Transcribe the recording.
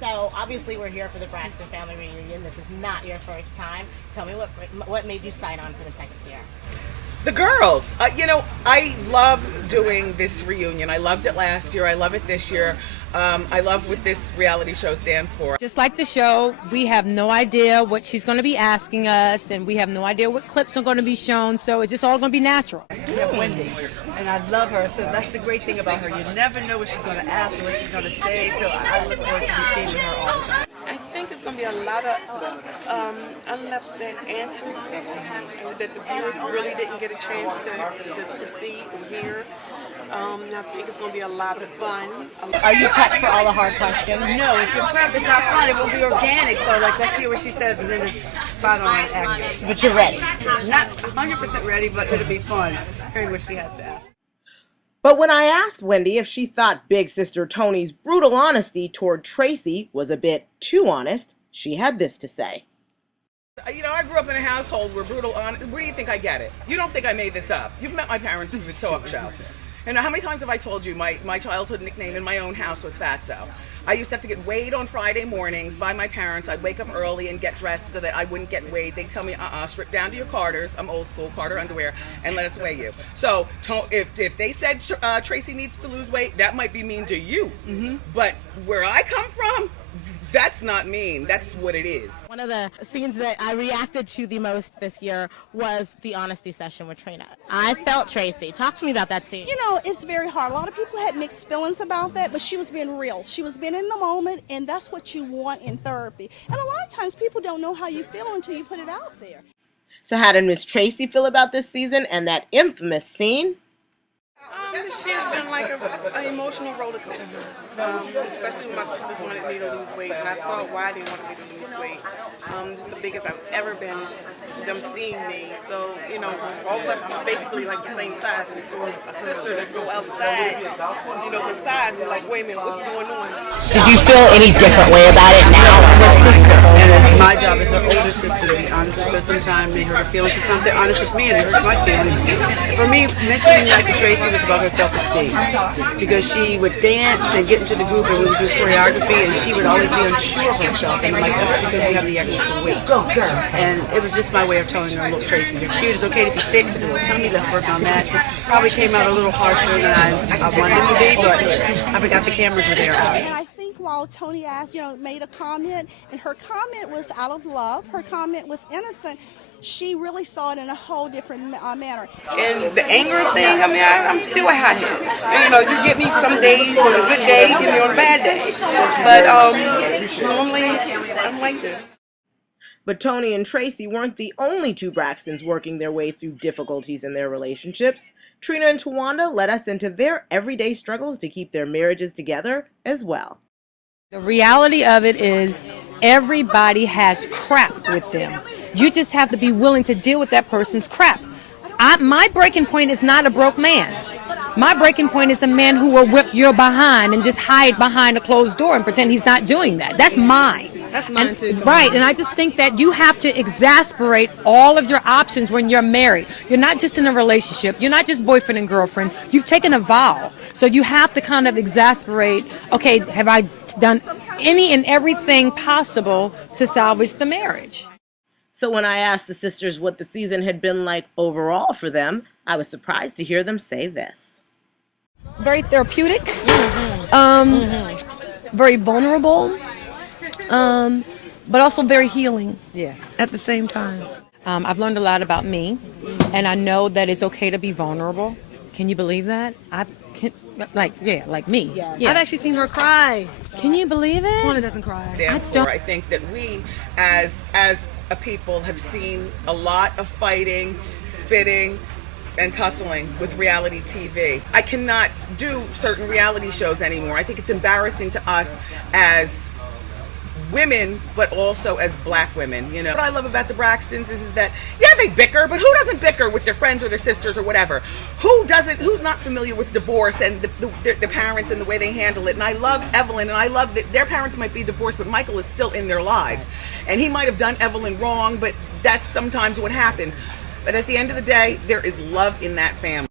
So obviously we're here for the Braxton family reunion. This is not your first time. Tell me what made you sign on for the second year? The girls. I love doing this reunion. I loved it last year. I love it this year. I love what this reality show stands for. Just like the show, we have no idea what she's going to be asking us, and we have no idea what clips are going to be shown, so it's just all going to be natural. We have Wendy, and I love her, so that's the great thing about her. You never know what she's going to ask or what she's going to say, so I look forward to being with her all the time. I think it's going to be a lot of unleft answers that the viewers really didn't get a chance to see or hear. I think it's going to be a lot of fun. Are you prepped for all the hard questions? No, if you're prepped, it's not fun. It will be organic, so let's see what she says, and then it's spot on accurate. But you're ready? Not 100% ready, but it'll be fun hearing what she has to ask. But when I asked Wendy if she thought Big Sister Tony's brutal honesty toward Tracy was a bit too honest, she had this to say. I grew up in a household where brutal honest. Where do you think I get it? You don't think I made this up. You've met my parents through the talk show. And how many times have I told you my childhood nickname in my own house was Fatso? I used to have to get weighed on Friday mornings by my parents. I'd wake up early and get dressed so that I wouldn't get weighed. They'd tell me, strip down to your Carters. I'm old school, Carter underwear, and let us weigh you. So if they said Tracy needs to lose weight, that might be mean to you. Mm-hmm. But where I come from, that's not mean. That's what it is. One of the scenes that I reacted to the most this year was the honesty session with Trina. I felt Tracy. Talk to me about that scene. It's very hard. A lot of people had mixed feelings about that, but she was being real. She was being in the moment, and that's what you want in therapy. And a lot of times people don't know how you feel until you put it out there. So how did Miss Tracy feel about this season and that infamous scene? This year's been like an emotional roller coaster, especially when my sisters wanted me to lose weight, and I saw why they wanted me to lose weight. This is the biggest I've ever been, them seeing me. So, all of us are basically like the same size. And for a sister to go outside, the size, we're like, wait a minute, what's going on? Did you feel any different way about it now? Her sister, and it's my job as her older sister to be honest, because sometimes they hurt her feelings, sometimes they're honest with me and it hurts my feelings. For me, mentioning that to Tracy was about her self-esteem, because she would dance and get into the group and we would do choreography, and she would always be unsure of herself, and I'm like, that's because you have the extra weight. And it was just my way of telling her, look, Tracy, you're cute, it's okay to be thick, but well, tell me, let's work on that. Probably came out a little harsher than I wanted it to be, but I forgot the cameras were there. And I think while Tony asked, made a comment, and her comment was out of love, her comment was innocent, she really saw it in a whole different manner. And the anger thing, I'm still a hothead. You get me some days on a good day, you get me on a bad day. But normally, I'm like this. But Tony and Tracy weren't the only two Braxtons working their way through difficulties in their relationships. Trina and Tawanda let us into their everyday struggles to keep their marriages together as well. The reality of it is everybody has crap with them. You just have to be willing to deal with that person's crap. My breaking point is not a broke man. My breaking point is a man who will whip your behind and just hide behind a closed door and pretend he's not doing that. That's mine. That's mine too. Right, and I just think that you have to exasperate all of your options when you're married. You're not just in a relationship. You're not just boyfriend and girlfriend. You've taken a vow. So you have to kind of exasperate, okay, have I done any and everything possible to salvage the marriage? So when I asked the sisters what the season had been like overall for them, I was surprised to hear them say this. Very therapeutic, very vulnerable, but also very healing. Yes. At the same time. I've learned a lot about me, and I know that it's okay to be vulnerable. Can you believe that? Like me. Yeah. I've actually seen her cry. Can you believe it? Tawanda doesn't cry. I think that we, as a people, have seen a lot of fighting, spitting, and tussling with reality TV. I cannot do certain reality shows anymore. I think it's embarrassing to us as women, but also as black women. What I love about the Braxtons is that, they bicker, but who doesn't bicker with their friends or their sisters or whatever? Who's not familiar with divorce and the parents and the way they handle it? And I love Evelyn, and I love that their parents might be divorced, but Michael is still in their lives. And he might have done Evelyn wrong, but that's sometimes what happens. But at the end of the day, there is love in that family.